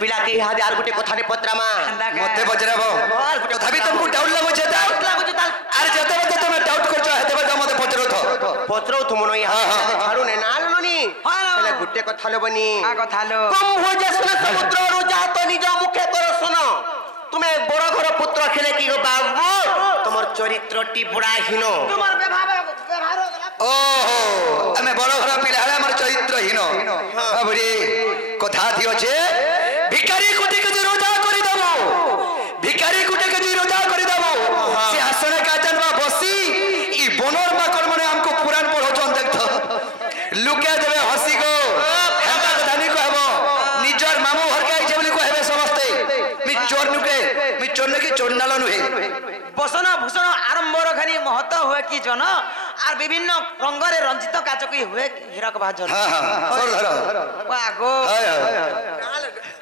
पिला के हादे आर गुटे कथा ने पत्रमा मते बजराबो तथापि तुमको डाउट लागुछे अरे जते बते तुम डाउट करछो हेते बते मते पचरो तुम नई झाड़ू ने ना लनी पहले गुटे कथा लेबनी आ कथा लो कम हो जे सुन समुद्र रु जा तो निज मुखे कर सुनो तुम्हें बड़ घर पुत्र खेले कि बाबू तुमर चरित्र टी बड़ा हीन तुमर व्यवहार ओहो हमें बड़ घर पिला हमर चरित्र हीन बाबूरे कथा थी छे भिखारी कुटे के रोजा करि दबो भिखारी कुटे के रोजा करि दबो से आसन का जनवा बसी ई बनर माकर माने हमको पुराण पढोचन देखथो लुके देबे हसी को हेता कथा नि कहबो निजर मामू घर के आइछे बोली कहबे समस्ते मी चोर नकी चोर नाल नुहे बसन भूषण आरंभर खाली महत्व हुए कि जन और विभिन्न रंगरे रंजित काचकी हुए हीरक भाजन हां हां सर धर आगो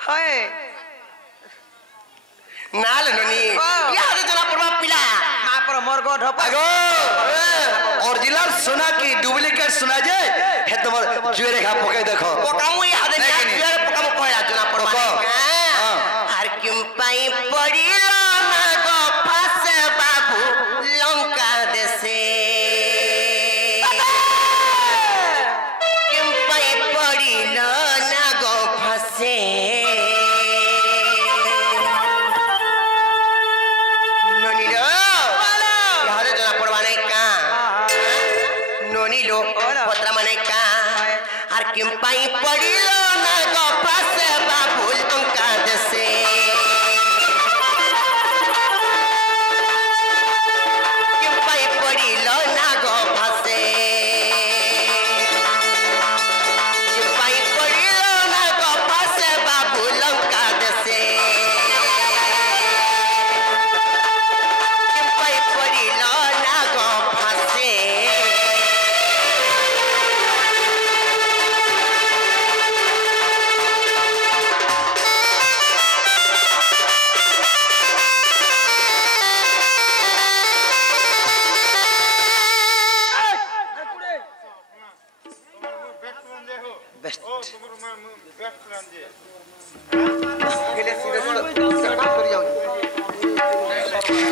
हाय नाल ननी याद जना प्रभाव पिला मां पर मोरगो ढप आगो ओरिजिनल सोना की डुप्लीकेट सोना जे हे तमर जुए रेखा पके देखो पकामु याद ने जुए पकामु कहला जना प्रभाव हर किम पाई पड़िला ना गो फासे बाबू लंका देसे किम पाई पड़िला ना गो फासे पत्रा माने का आर किम पाई पड़िलो ना गो पासे बाबू लंका देसे किम पाई पड़िलो ना गो पासे किम पाई पड़िलो ना गो पासे बाबू लंका देसे किम पाई पड़िलो ना गो पासे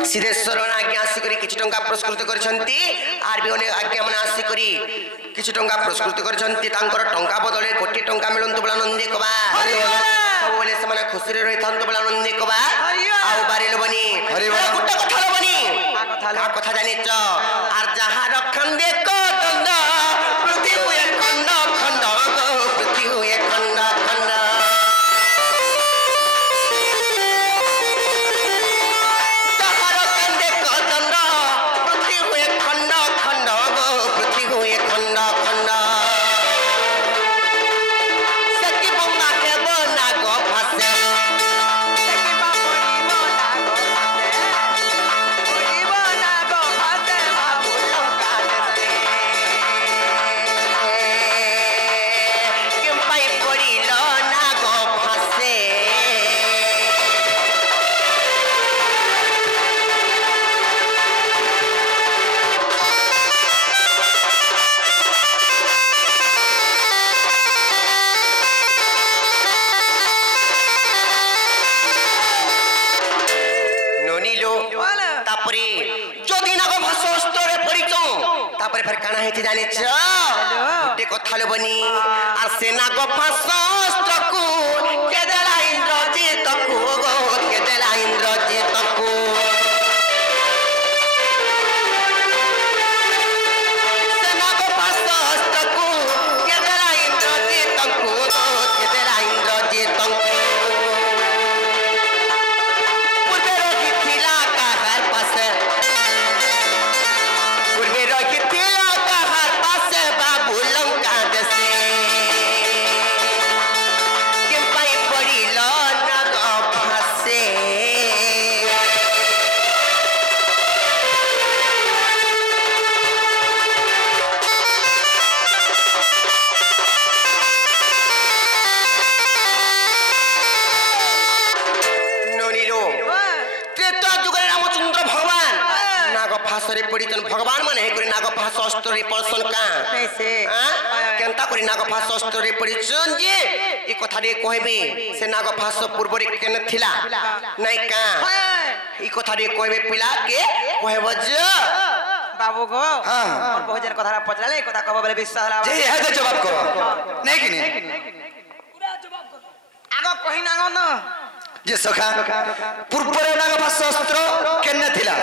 सिद्धेश्वर आज्ञा आसिक किसी टंका पुरस्कृत करछंती आर भी अनेक आज्ञा मन आसिक किसी टंका पुरस्कृत करछंती तांकर टंका बदले कोटी टंका मिलंतु बला नंदी कबा सब बोले से माने खुशी रे रहिथांतु बला नंदी कबा आउ बारिल बनी गुट्टा कथा बनी कथा जानिच आर जहां रखन देखो दंड पृथ्वी हुए खंड खंड पृथ्वी हुए खंड खंड फिर काना हेती जाने गुटे कथा बनी आर सेना गफा शस्त्र को के देला इंद्रजीत को गो के देला इंद्रजीत को सेना गफा शस्त्र को के देला इंद्रजीत को गो के देला इंद्रजीत को पूर्वे रखी थिला का घर पासे पूर्वे रखी फासरे पड़ीतन भगवान माने हे करी नाग फास अस्त्र रे पड़सन का कैसे केंता करी नाग फास अस्त्र रे पड़ीचन जे ए कथा रे कहबे से नाग फास पूर्व रे केने थिला नहीं का ई कथा रे कहबे पिला के कहबो जे बाबू गो हां और बहुत जन कथा पचले कथा कहबो बोले विश्वास होला जे है तो जवाब करो नहीं कि नहीं पूरा जवाब करो आगो कहि नागो न जे सखा पूर्व रे नाग फास अस्त्र केने थिला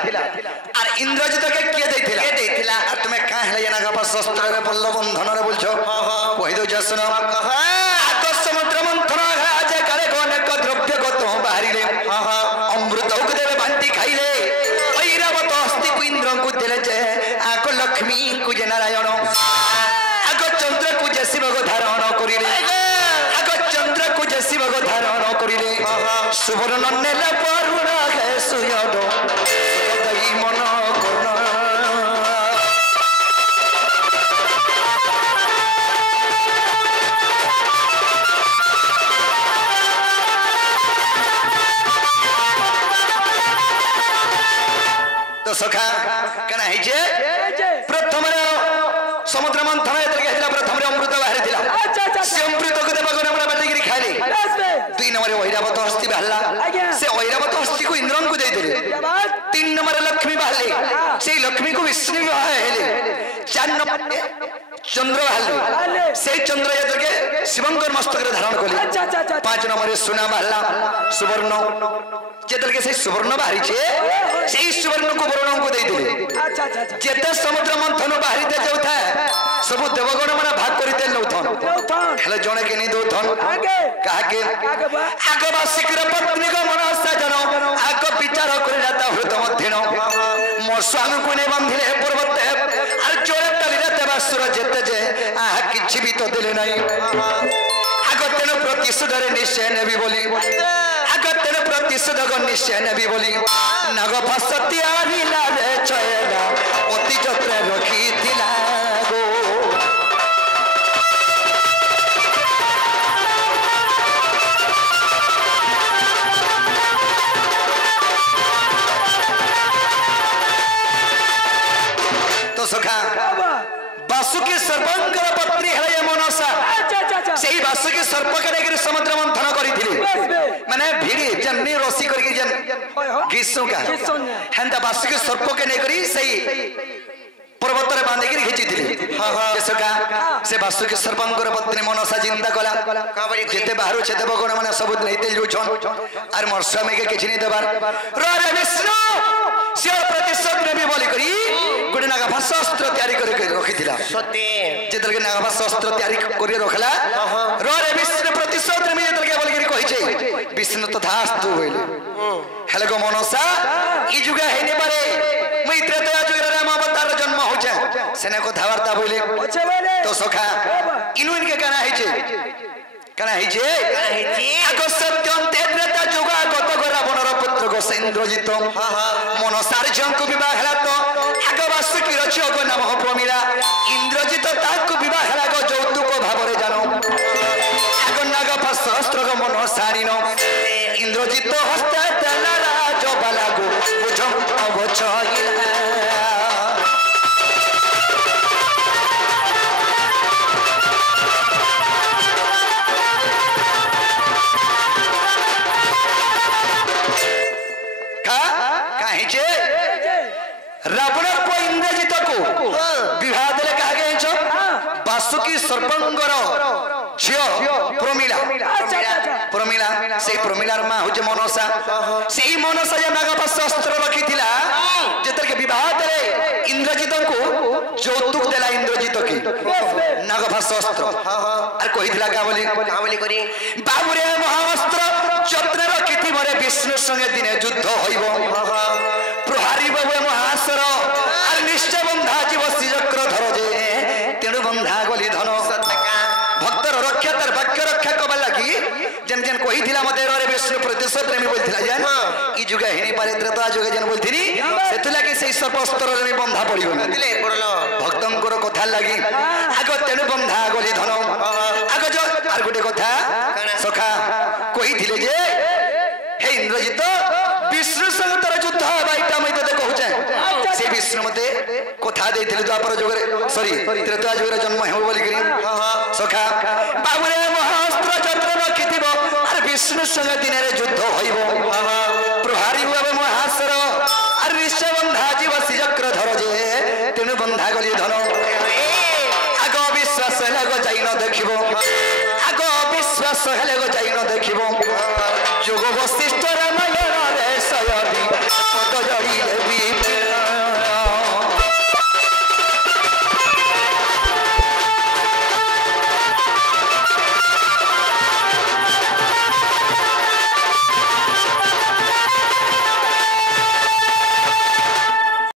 और इंद्रजित के किए देथिला और तुम्हें का है ये नाग फास अस्त्र रे बल्ल बंधन रे बोलछो कहि दो जे सुनो आकाश समुद्र मंथन आज काले कोने को द्रव्य गत बाहरिले अमृत को देवे भांति खाइले ऐरावत हस्ती को इंद्र को देले जे आको लक्ष्मी को जे नारायण आको चंद्र को जे शिव को धारण करिले आको चंद्र को जे शिव को धारण करिले सुवर्ण नेला परुण है सुयडो सदई मन कोन तो सखा कना है जे प्रथम समुद्र मंथन एतर के हेला प्रथम अमृत बाहर थिला से अमृत को देबा कोन हमरा बाटी गिरी खाली दुई नंबर ऐरावत हस्ती बहला से ऐरावत हस्ती को इंद्रन को दे देले तीन नंबर लक्ष्मी बहले से लक्ष्मी को विष्णु विवाह हेले चार नंबर चंद्र बहले से चंद्र एतर के शिवंकर मस्तक रे धारण कोले पांच नंबर सोना बहला सुवर्ण जेतल के से सुवर्ण बाहरी छे सेही सुवर्ण को वरुण को दे देले जेते समुद्र मंथन बाहरी दे जाउथा सब देवगण माने भाग करिते लउथन हेले जणे के नि दोथन कहा के आगे बासिकर पत्नी को मन सजन आगे विचार करे जाता हृत मध्यन मोर स्वामी को ने बंधिले पर्वत और चोरे तली रहते बासुर जेते जे आ किछि भी तो देले नहीं आगे तेन प्रतिशोध रे निश्चय नेबी बोली तेरे प्रतिशोध निश्चय नेबी बोली नाग फासती आनिला रे छयला अति जत्रे रखी थिला गो तो सखा वासुकी सर्वंकर पत्नी है ये मनसा सेही वासुकी सर्प के नेकरी समुद्र मंथन करिथिले माने भिड़ी जन्नी रसी करके जन ग्रीष्म का हेंता वासुकी सर्प के नेकरी सेही पर्वत रे बांधि के खिचिथिले देशका से वासुकी सर्पंकर पत्नी मनसा चिंता कला जेते बाहरु छेते बगण माने सब नैते जोछन आर मोर स्वामी के किछि नै देबार रे विष्णु सिर प्रतिशोध नेबी बोली करी गुडी नागा भाषा अस्त्र तैयारी करके रखिथिला सत्य जेतल के नागा भाषा अस्त्र तैयारी करी रखला रे विष्णु प्रतिशोध नेबी जेतल के बोली करी कहि छै विष्णु तो धास्तु होइले हेले गो मनसा ई जुगा हेने पारे मई त्रेता जुगा राम अवतार जन्म हो जाए सेना को धावार्ता बोले तो सखा इनु इनके कना है छै कना है छै आगो सत्यंते त्रेता जुगा गत गरा बनर पुत्र गो इंद्रजित मनसार जंक विवाह हला तो आगो वासुकी रछि गो नाम प्रमिला इंद्रजित ताकु विवाह हला गो जौतुक भाबरे जानो आगो नाग सहस्त्र गो मनसारिन इंद्रजित हस्ते तेला राज बालागो बुझम अवचहिला रावण को इंद्रजित को विवाह देले कहा गए वासुकी सर्पंगर झियो प्रमिला प्रमिला से प्रमिलार मां हो जे मनसा सेही मनसा जे नागपाश अस्त्र रखिथिला जेतर के विवाह देले इंद्रजित को जौतुक देला इंद्रजित की नागपाश अस्त्र आर कहिथिला का बोली करी बाबुरे महाअस्त्र चत्र रखिथि मरे विष्णु संगे दिने युद्ध होइबो प्रहारी बाबू महासर आर निश्चय बंधा जीव श्रीचक्र धर जे तेणु बंधा गली धन भक्तर रक्षा तार वाक्य रक्षा कबा लगी जन जन कहिथिला मते रे विष्णु प्रतिशोध प्रेमी बोलथिला जे ई जुगा हेनी पारे त्रेता जुगा जन बोलथिनी सेतु लागि सेही सर्पस्त्र रे बंधा पड़िबो दिले पड़लो भक्तंकर कथा लागि आगो तेणु बंधा गली धन आगो जो आर गुटे कथा सखा कहिथिले जे हे इंद्रजित विष्णु संग तर युद्ध बाईटा मैं तते कहू जाय से विष्णु मते कथा देथिले द्वापर जुगरे सॉरी त्रेता जुगरे जन्म हेउ बोली करी सखा बाबुरे महास्त्र जत्र रखिथिबो आर विष्णु संग दिन रे युद्ध होइबो प्रहारी हुआ महासर आर ऋषबंधा जीव सिचक्र धर जे तेनु बंधा गली धन आग विश्वास हेले जाई न देखिबो आग विश्वास हेले जाई न देखिबो जोग वशिष्ठ राम